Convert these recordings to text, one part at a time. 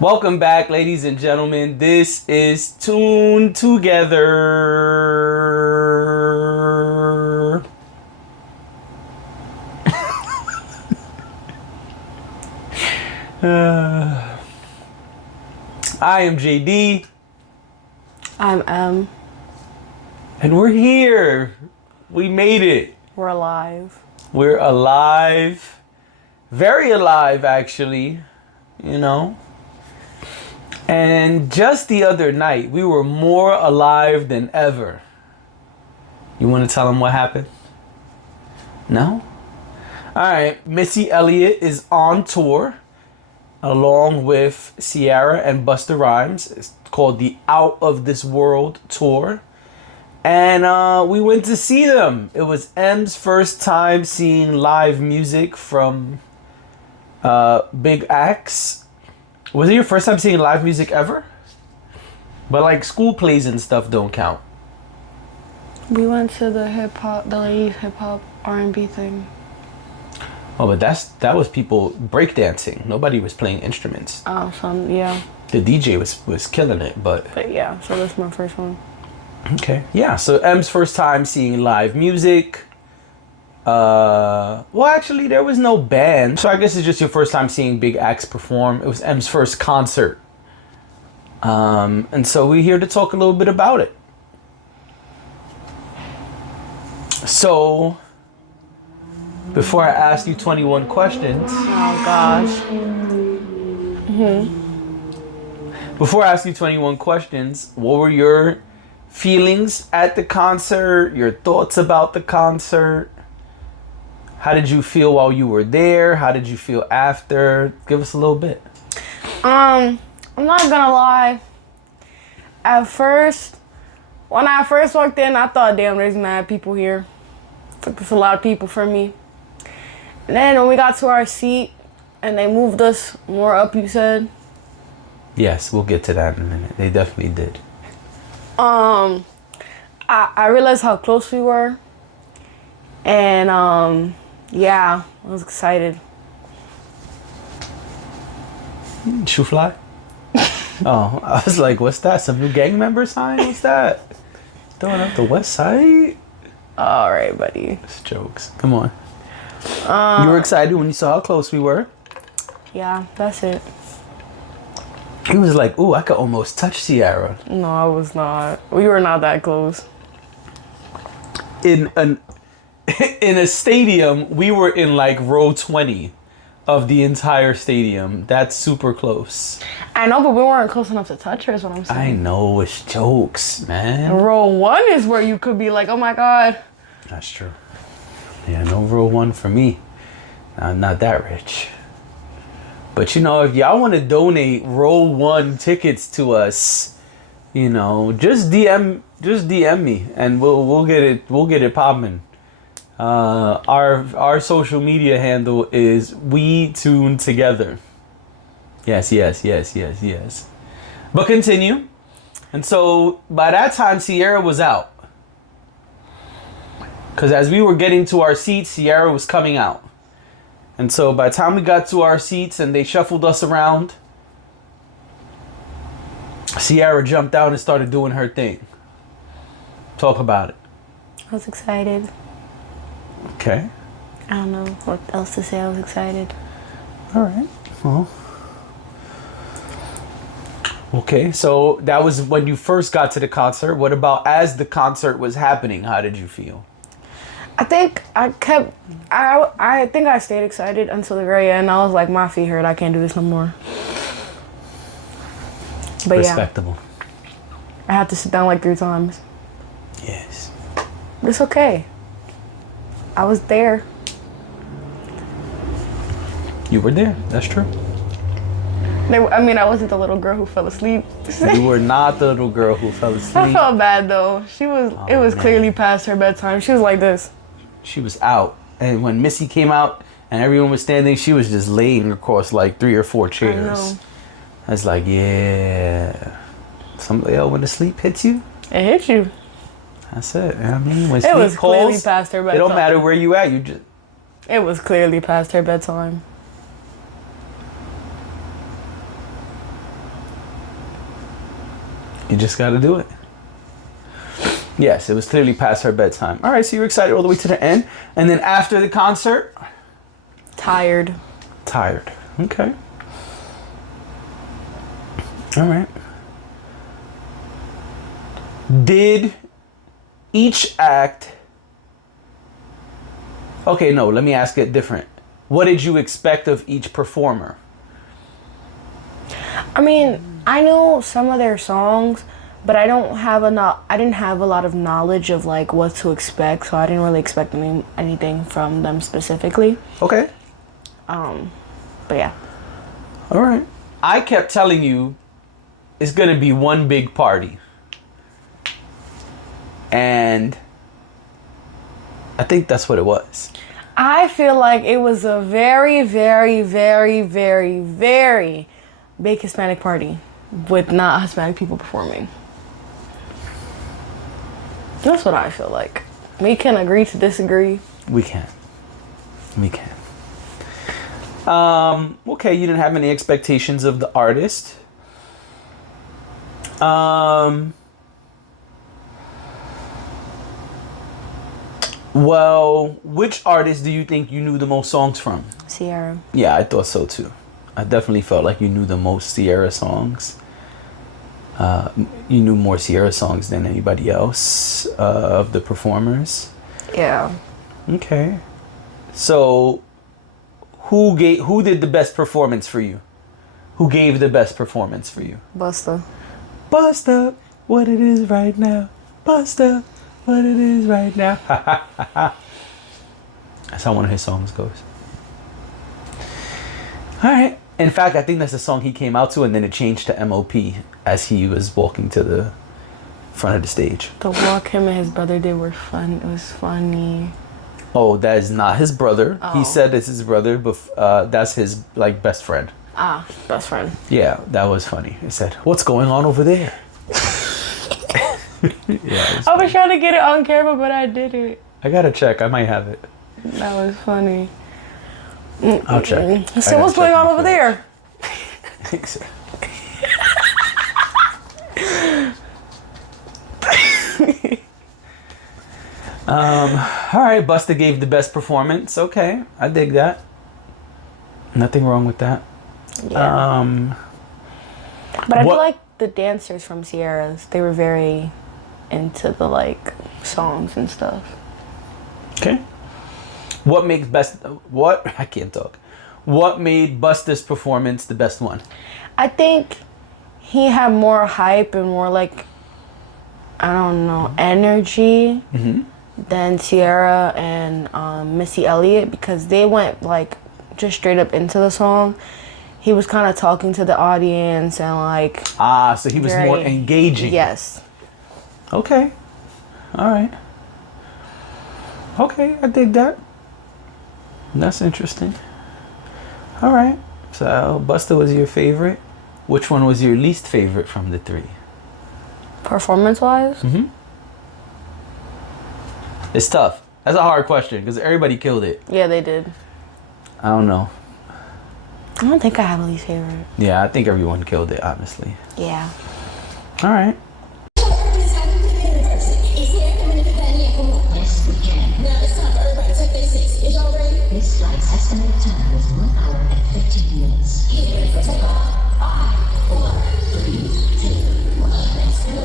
Welcome back, ladies and gentlemen. This is Tuned Together. I am JD. I'm M. And we're here. We made it. We're alive. We're alive. Very alive, actually. You know? And just the other night, we were more alive than ever. You want to tell them what happened? No? Alright, Missy Elliot is on tour along with Ciara and Busta Rhymes. It's called the Out of This World Tour. And we went to see them. It was M's first time seeing live music from big acts. Was it your first time seeing live music ever? But like school plays and stuff don't count. We went to the ladies hip hop R&B thing. Oh, but that was people breakdancing. Nobody was playing instruments. Oh, yeah. The DJ was killing it, but yeah, so that's my first one. okay. Yeah, so M's first time seeing live music. Well, actually, there was no band. So I guess it's just your first time seeing big acts perform. It was M's first concert. And so we're here to talk a little bit about it. So, before I ask you 21 questions. Oh, gosh. Before I ask you 21 questions, what were your feelings at the concert? Your thoughts about the concert? How did you feel while you were there? How did you feel after? Give us a little bit. I'm not gonna lie. At first, when I first walked in, I thought, damn, there's mad people here. It's a lot of people for me. And then when we got to our seat and they moved us more up, you said. Yes, we'll get to that in a minute. They definitely did. I realized how close we were. And yeah, I was excited. Shoe fly? Oh, I was like, what's that? Some new gang member sign? What's that? Throwing up the west side? All right, buddy. It's jokes. Come on. You were excited when you saw how close we were? Yeah, that's it. He was like, ooh, I could almost touch Ciara. No, I was not. We were not that close. In a stadium, we were in like row 20 of the entire stadium. That's super close. I know, but we weren't close enough to touch her is what I'm saying. I know, it's jokes, man. Row 1 is where you could be like, oh my God. That's true. Yeah, no row 1 for me. I'm not that rich. But you know, if y'all want to donate row 1 tickets to us, you know, just DM me and we'll get it popping. Our social media handle is We Tune Together. Yes. But continue. And so by that time, Ciara was out. Because as we were getting to our seats, Ciara was coming out. And so by the time we got to our seats and they shuffled us around, Ciara jumped out and started doing her thing. Talk about it. I was excited. Okay. I don't know what else to say. I was excited. All right. Well. Okay, so that was when you first got to the concert. What about as the concert was happening? How did you feel? I think I stayed excited until the very end. I was like, my feet hurt. I can't do this no more. But Respectable. Yeah, I had to sit down like 3 times. Yes. But it's okay. I was there. You were there. That's true. I wasn't the little girl who fell asleep. You were not the little girl who fell asleep. I felt bad though. It was clearly past her bedtime. She was like this. She was out. And when Missy came out and everyone was standing, she was just laying across like 3 or 4 chairs. I was like, yeah. When the sleep hits you, it hits you. That's it. I mean, when it sleep was calls, clearly past her bedtime. It don't matter where you at. You just. It was clearly past her bedtime. You just got to do it. Yes, it was clearly past her bedtime. All right, so you're excited all the way to the end. And then after the concert? Tired. Tired. Okay. All right. Did each act... Okay, no, let me ask it different. What did you expect of each performer? I mean, I knew some of their songs, but I didn't have a lot of knowledge of like what to expect, so I didn't really expect anything from them specifically. Okay. But yeah. All right. I kept telling you it's going to be one big party. And I think that's what it was. I feel like it was a very, very, very, very, very big Hispanic party with not Hispanic people performing. That's what I feel like. We can agree to disagree. We can. Okay, you didn't have any expectations of the artist. Well, which artist do you think you knew the most songs from? Ciara. Yeah, I thought so too. I definitely felt like you knew the most Ciara songs. You knew more Ciara songs than anybody else of the performers. Yeah. Okay. So, who did the best performance for you? Who gave the best performance for you? Busta. Bust up what it is right now. Bust up what it is right now. That's how one of his songs goes. All right. In fact, I think that's the song he came out to, and then it changed to M.O.P. as he was walking to the front of the stage. The walk him and his brother did were fun. It was funny. Oh, that is not his brother. Oh. He said it's his brother, but that's his like best friend. Ah, best friend. Yeah, that was funny. He said, "What's going on over there?" Yeah, I was trying to get it on camera, but I didn't. I gotta check. I might have it. That was funny. I'll check. He said, "What's going on over there?" All right, Busta gave the best performance. Okay, I dig that. Nothing wrong with that. Yeah. But I feel like the dancers from Ciara's, they were very into the like songs and stuff. Okay. What makes I can't talk. What made Busta's performance the best one? I think he had more hype and more like, I don't know, energy than Ciara and Missy Elliott, because they went like just straight up into the song. He was kind of talking to the audience and like... So he was more engaging. Yes. Okay. All right. Okay, I dig that. That's interesting. All right. So Busta was your favorite. Which one was your least favorite from the three? Performance-wise? Mm-hmm. It's tough. That's a hard question because everybody killed it. Yeah, they did. I don't know. I don't think I have a least favorite. Yeah, I think everyone killed it, honestly. Yeah. All right. Yes, we can. Now it's time for everybody to take their seats. Is y'all ready? This flight's estimated time is 1 hour and 15 minutes. Get ready for takeoff. 5, 4, 3, 2, 1, let's go.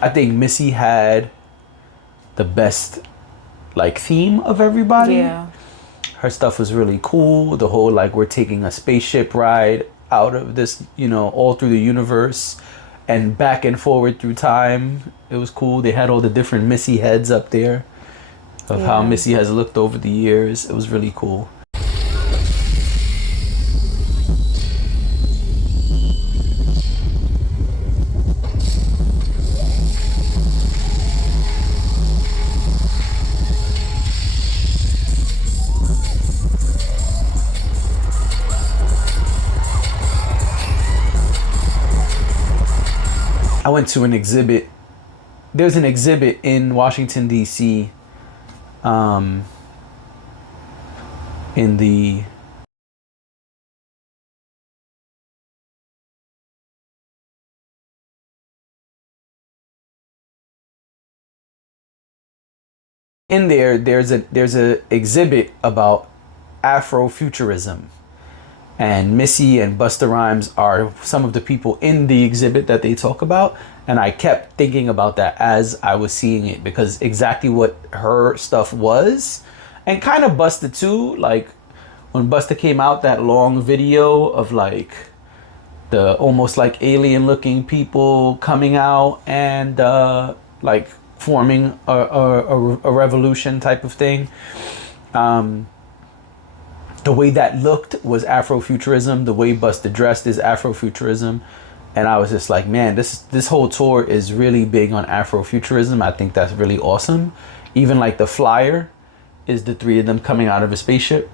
I think Missy had the best like theme of everybody. Yeah. Her stuff was really cool. The whole like we're taking a spaceship ride out of this, all through the universe and back and forward through time. It was cool. They had all the different Missy heads up there of how Missy has looked over the years. It was really cool. I went to an exhibit. There's an exhibit in Washington, D.C. In the in there's a exhibit about Afrofuturism, and Missy and Busta Rhymes are some of the people in the exhibit that they talk about. And I kept thinking about that as I was seeing it, because exactly what her stuff was, and kind of Busta too. Like when Busta came out, that long video of like the almost like alien looking people coming out and like forming a revolution type of thing. The way that looked was Afrofuturism. The way Busta dressed is Afrofuturism. And I was just like, man, this whole tour is really big on Afrofuturism. I think that's really awesome. Even like the flyer is the three of them coming out of a spaceship.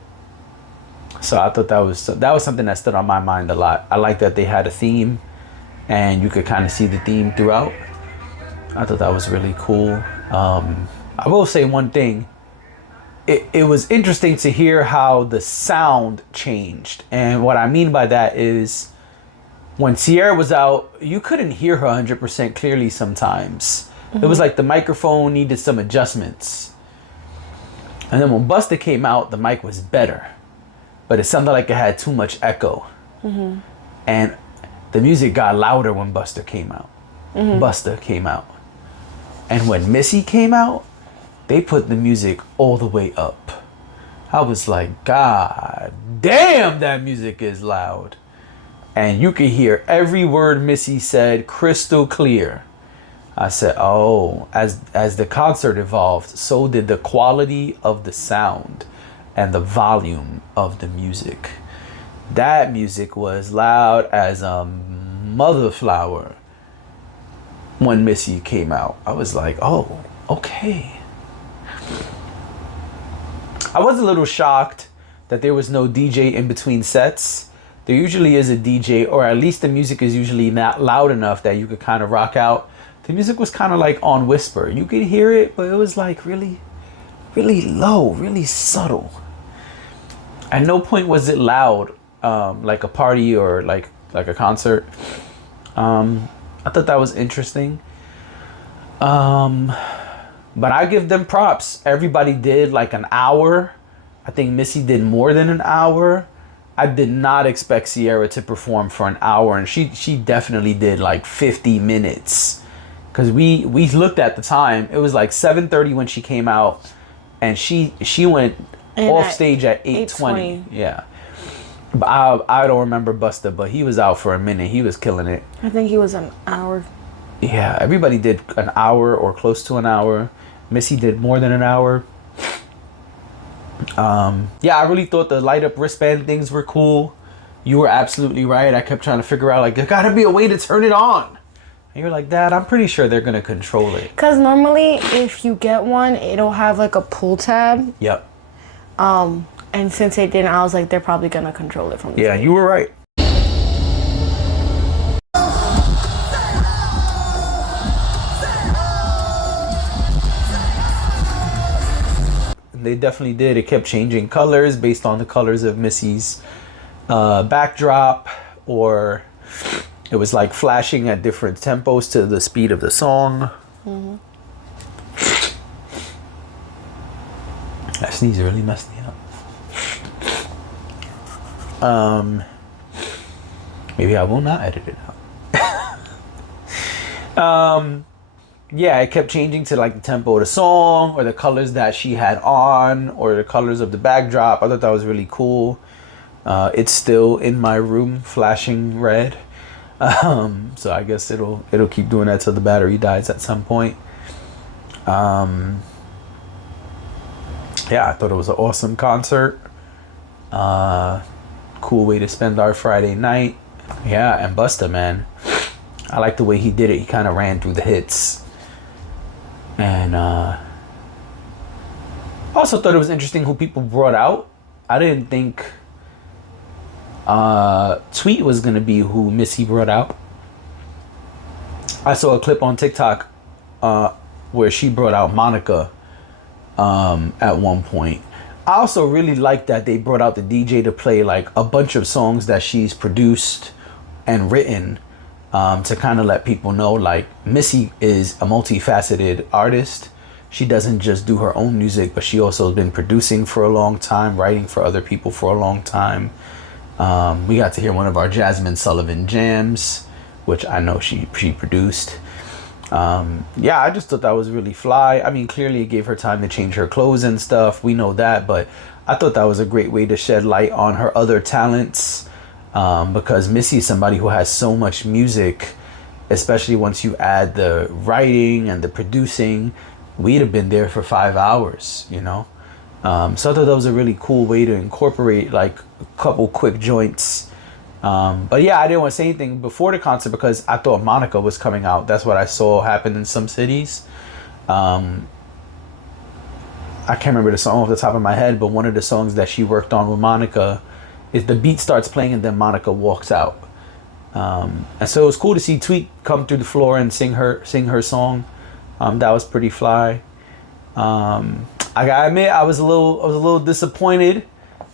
So I thought that was something that stood on my mind a lot. I like that they had a theme and you could kind of see the theme throughout. I thought that was really cool. I will say one thing. It was interesting to hear how the sound changed. And what I mean by that is when Ciara was out, you couldn't hear her 100% clearly sometimes. It was like the microphone needed some adjustments. And then when Busta came out, the mic was better. But it sounded like it had too much echo. And the music got louder when Busta came out. Busta came out. And when Missy came out, they put the music all the way up. I was like, God damn, that music is loud. And you could hear every word Missy said crystal clear. I said, oh, as the concert evolved, so did the quality of the sound and the volume of the music. That music was loud as a mother flower when Missy came out. I was like, oh, okay. I was a little shocked that there was no DJ in between sets. There usually is a DJ, or at least the music is usually not loud enough that you could kind of rock out. The music was kind of like on whisper. You could hear it, but it was like really, really low, really subtle. At no point was it loud, like a party or like a concert. I thought that was interesting. But I give them props. Everybody did like an hour. I think Missy did more than an hour. I did not expect Ciara to perform for an hour, and she definitely did like 50 minutes. Cause we looked at the time. It was like 7:30 when she came out, and she went off stage at 8:20. Yeah. But I don't remember Busta, but he was out for a minute. He was killing it. I think he was an hour. Yeah, everybody did an hour or close to an hour. Missy did more than an hour. Yeah, I really thought the light up wristband things were cool. You were absolutely right. I kept trying to figure out, like, there gotta be a way to turn it on. And you're like, Dad, I'm pretty sure they're gonna control it. Because normally if you get one, it'll have like a pull tab. Yep. And since they didn't, I was like, they're probably gonna control it from the stage. You were right. They definitely did. It kept changing colors based on the colors of Missy's backdrop, or it was like flashing at different tempos to the speed of the song. That sneeze really messed me up. Maybe I will not edit it out. Yeah, it kept changing to like the tempo of the song, or the colors that she had on, or the colors of the backdrop. I thought that was really cool. It's still in my room flashing red. So I guess it'll keep doing that till the battery dies at some point. Yeah, I thought it was an awesome concert. Cool way to spend our Friday night. Yeah, and Busta, man, I like the way he did it. He kind of ran through the hits. And also thought it was interesting who people brought out. I didn't think Tweet was gonna be who Missy brought out. I saw a clip on TikTok where she brought out Monica at one point. I also really liked that they brought out the DJ to play like a bunch of songs that she's produced and written, to kind of let people know like Missy is a multifaceted artist. she doesn't just do her own music, but she also has been producing for a long time, writing for other people for a long time. We got to hear one of our Jasmine Sullivan jams, which I know she produced. Yeah, I just thought that was really fly. I mean, clearly it gave her time to change her clothes and stuff. We know that, but I thought that was a great way to shed light on her other talents, because Missy is somebody who has so much music, especially once you add the writing and the producing. We'd have been there for 5 hours, you know? So I thought that was a really cool way to incorporate like a couple quick joints. But yeah, I didn't want to say anything before the concert because I thought Monica was coming out. That's what I saw happen in some cities. I can't remember the song off the top of my head, but one of the songs that she worked on with Monica is the beat starts playing and then Monica walks out. And so it was cool to see Tweet come through the floor and sing her song. That was pretty fly. I gotta admit, I was a little disappointed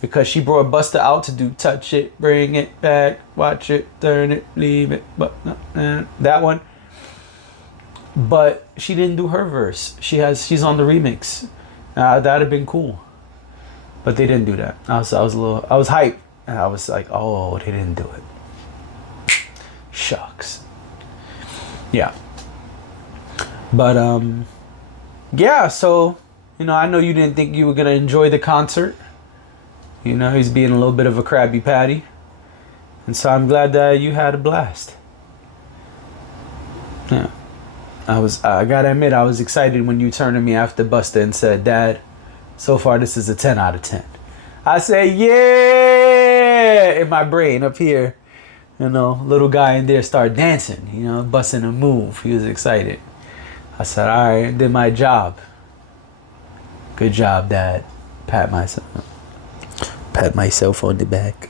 because she brought Busta out to do "Touch It, Bring It Back, Watch It, Turn It, Leave It," but that one. But she didn't do her verse. She's on the remix. That'd have been cool, but they didn't do that. I was hyped, and I was like, oh, they didn't do it. Shucks. Yeah. But yeah. So. You know, I know you didn't think you were going to enjoy the concert. You know, he's being a little bit of a Krabby Patty. And so I'm glad that you had a blast. Yeah. I got to admit, I was excited when you turned to me after Busta and said, "Dad, so far this is a 10 out of 10. I say, yeah, in my brain up here. You know, little guy in there started dancing, you know, busting a move. He was excited. I said, all right, I did my job. Good job, Dad. Pat myself on the back.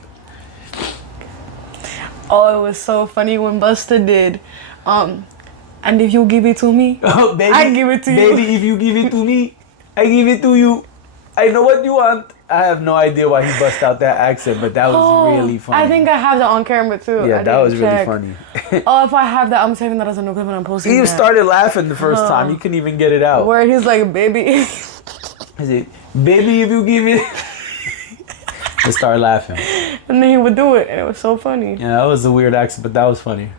Oh, it was so funny when Busta did. And if you give it to me, oh, baby, I give it to you. Baby, if you give it to me, I give it to you. I know what you want. I have no idea why he bust out that accent, but that was really funny. I think I have that on camera too. Yeah, that was really funny. Oh, if I have that, I'm saving that as a no clip and I'm posting He that. started laughing the first time. You couldn't even get it out. Where he's like, baby. Is it, baby, if you give it... He started laughing. And then he would do it, and it was so funny. Yeah, that was a weird accent, but that was funny.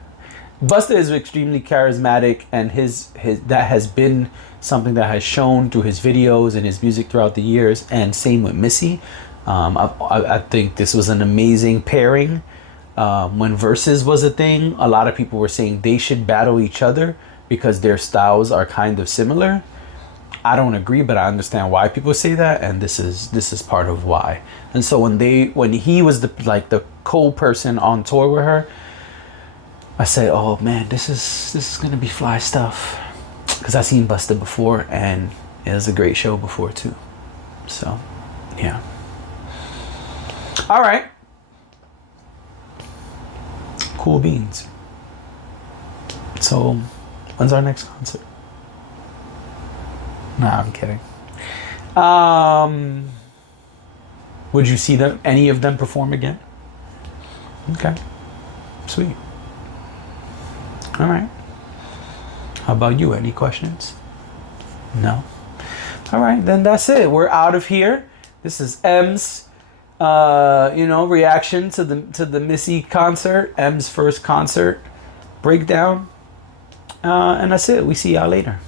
Busta is extremely charismatic, and his that has been something that has shown through his videos and his music throughout the years, and same with Missy. I think this was an amazing pairing. When Versus was a thing, a lot of people were saying they should battle each other because their styles are kind of similar. I don't agree, but I understand why people say that, and this is part of why. And so when he was the co-person on tour with her, I said, oh man, this is gonna be fly stuff, because I seen Busta before, and it was a great show before too. So yeah. All right. Cool beans. So when's our next concert? Nah, I'm kidding. Would you see any of them perform again? Okay. Sweet. All right. How about you? Any questions? No? All right, then that's it. We're out of here. This is M's reaction to the Missy concert, M's first concert breakdown. And that's it. We see y'all later.